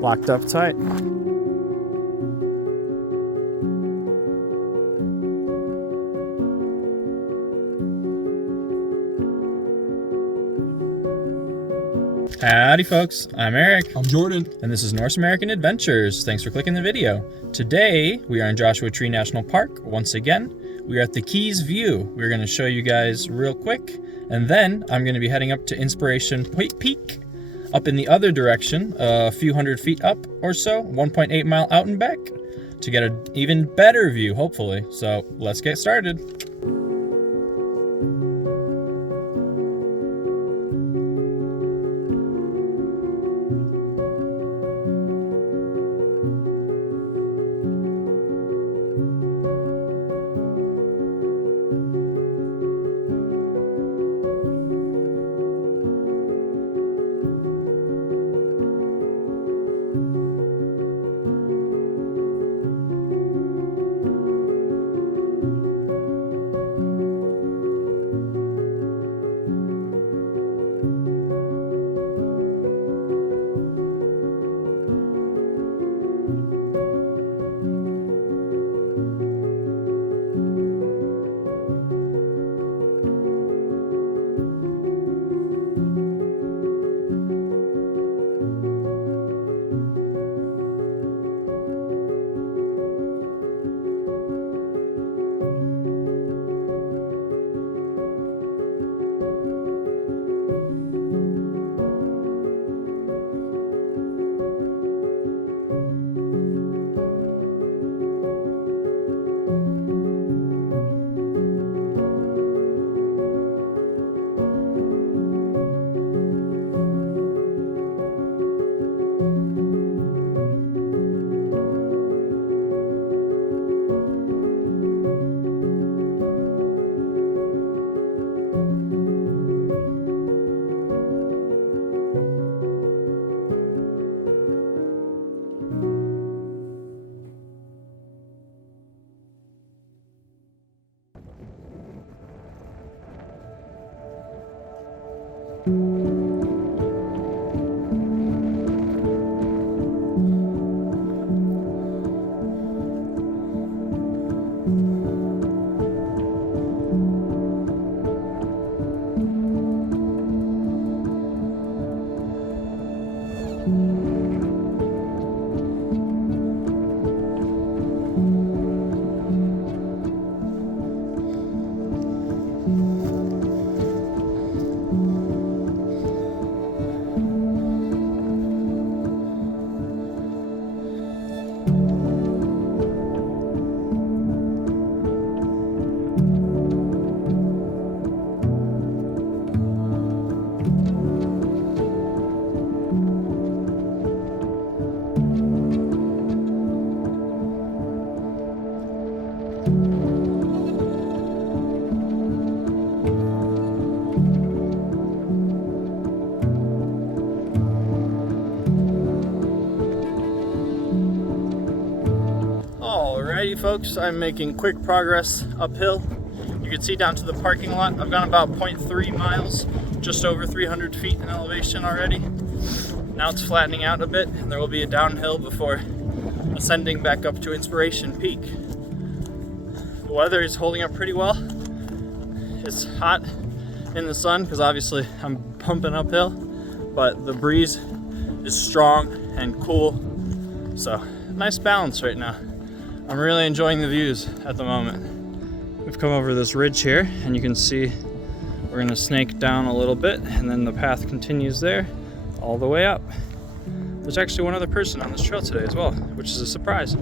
locked up tight. Howdy folks, I'm Eric. I'm Jordan. And this is Norse American Adventures. Thanks for clicking the video. Today, we are in Joshua Tree National Park. Once again, we are at the Keys View. We're gonna show you guys real quick. And then I'm gonna be heading up to Inspiration Peak, up in the other direction, a few hundred feet up or so, 1.8 mile out and back, to get an even better view, hopefully. So let's get started. Alrighty folks, I'm making quick progress uphill. You can see down to the parking lot. I've gone about 0.3 miles, just over 300 feet in elevation already. Now it's flattening out a bit and there will be a downhill before ascending back up to Inspiration Peak. The weather is holding up pretty well. It's hot in the sun because obviously I'm pumping uphill, but the breeze is strong and cool. So nice balance right now. I'm really enjoying the views at the moment. We've come over this ridge here and you can see we're gonna snake down a little bit and then the path continues there all the way up. There's actually one other person on this trail today as well, which is a surprise.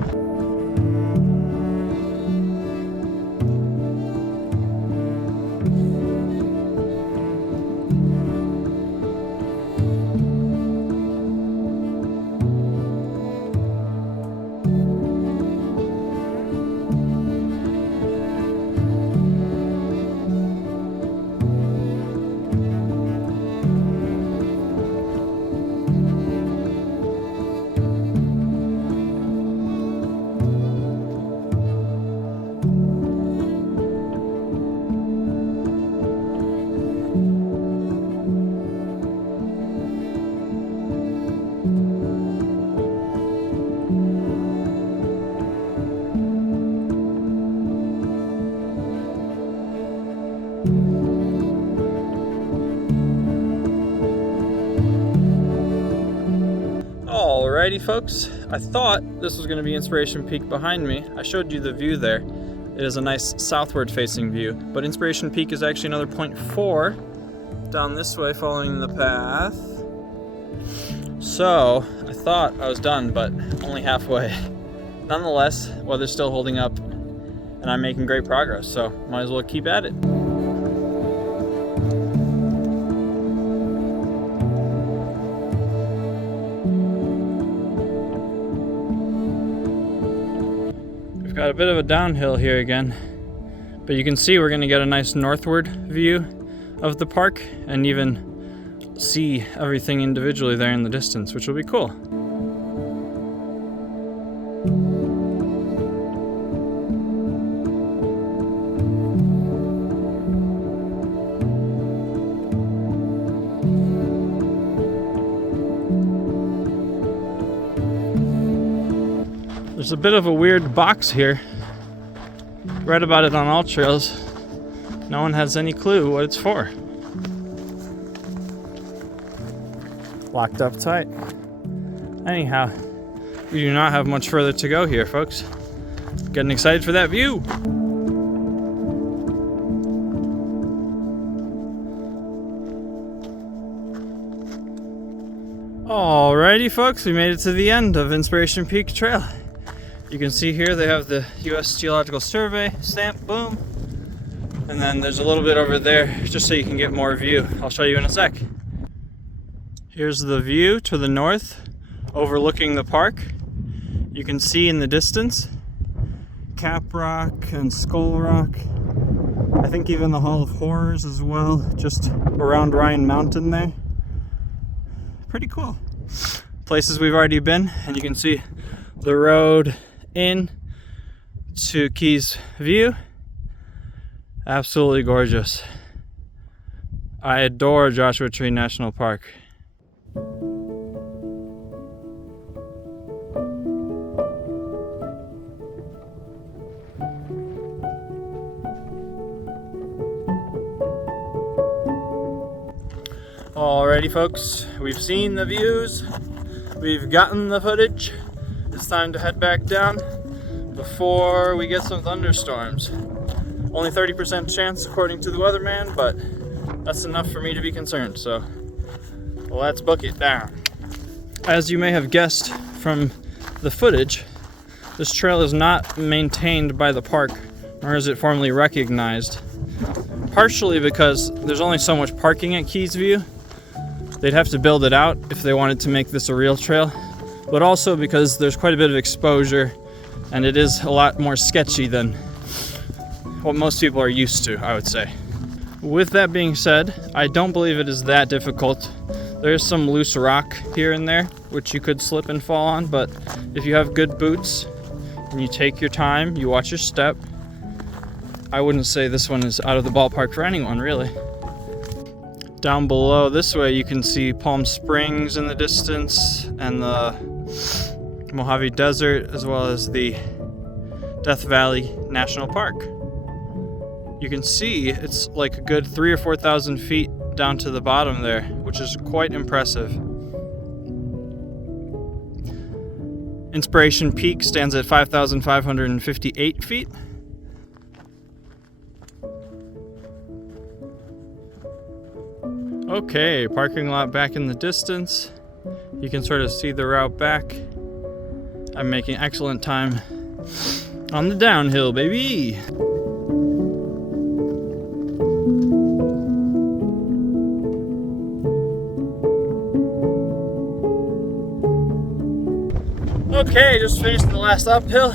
Alrighty folks, I thought this was going to be Inspiration Peak behind me. I showed you the view there. It is a nice southward facing view, but Inspiration Peak is actually another 0.4 down this way following the path. So I thought I was done, but only halfway. Nonetheless, weather's still holding up and I'm making great progress, so might as well keep at it. Got a bit of a downhill here again, but you can see we're going to get a nice northward view of the park and even see everything individually there in the distance, which will be cool. There's a bit of a weird box here. Read about it on AllTrails. No one has any clue what it's for. Locked up tight. Anyhow, we do not have much further to go here, folks. Getting excited for that view. Alrighty folks, we made it to the end of Inspiration Peak Trail. You can see here they have the U.S. Geological Survey stamp, boom. And then there's a little bit over there just so you can get more view. I'll show you in a sec. Here's the view to the north overlooking the park. You can see in the distance Cap Rock and Skull Rock. I think even the Hall of Horrors as well, just around Ryan Mountain there. Pretty cool. Places we've already been, and you can see the road in to Keys View. Absolutely gorgeous. I adore Joshua Tree National Park. Alrighty folks, we've seen the views, we've gotten the footage. It's time to head back down before we get some thunderstorms. Only 30% chance according to the weatherman, but that's enough for me to be concerned, so let's book it down. As you may have guessed from the footage, this trail is not maintained by the park, nor is it formally recognized. Partially because there's only so much parking at Keys View. They'd have to build it out if they wanted to make this a real trail, but also because there's quite a bit of exposure and it is a lot more sketchy than what most people are used to, I would say. With that being said, I don't believe it is that difficult. There's some loose rock here and there, which you could slip and fall on, but if you have good boots and you take your time, you watch your step, I wouldn't say this one is out of the ballpark for anyone, really. Down below this way you can see Palm Springs in the distance and the Mojave Desert, as well as the Death Valley National Park. You can see it's like a good 3,000 or 4,000 feet down to the bottom there, which is quite impressive. Inspiration Peak stands at 5,558 feet. Okay, parking lot back in the distance. You can sort of see the route back. I'm making excellent time on the downhill, baby. Okay, just finished the last uphill.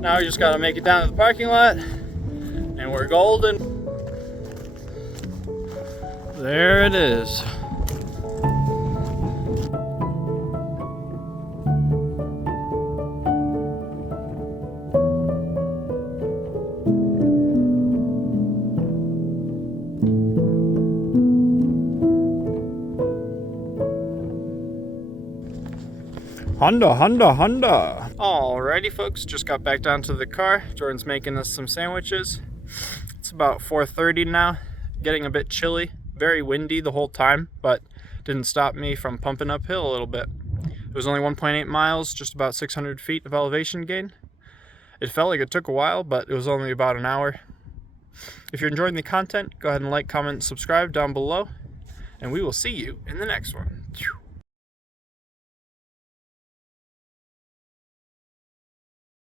Now we just gotta make it down to the parking lot and we're golden. There it is. Honda. Alrighty folks, just got back down to the car. Jordan's making us some sandwiches. It's about 4:30 now, getting a bit chilly. Very windy the whole time, but didn't stop me from pumping uphill a little bit. It was only 1.8 miles, just about 600 feet of elevation gain. It felt like it took a while, but it was only about an hour. If you're enjoying the content, go ahead and like, comment, subscribe down below, and we will see you in the next one.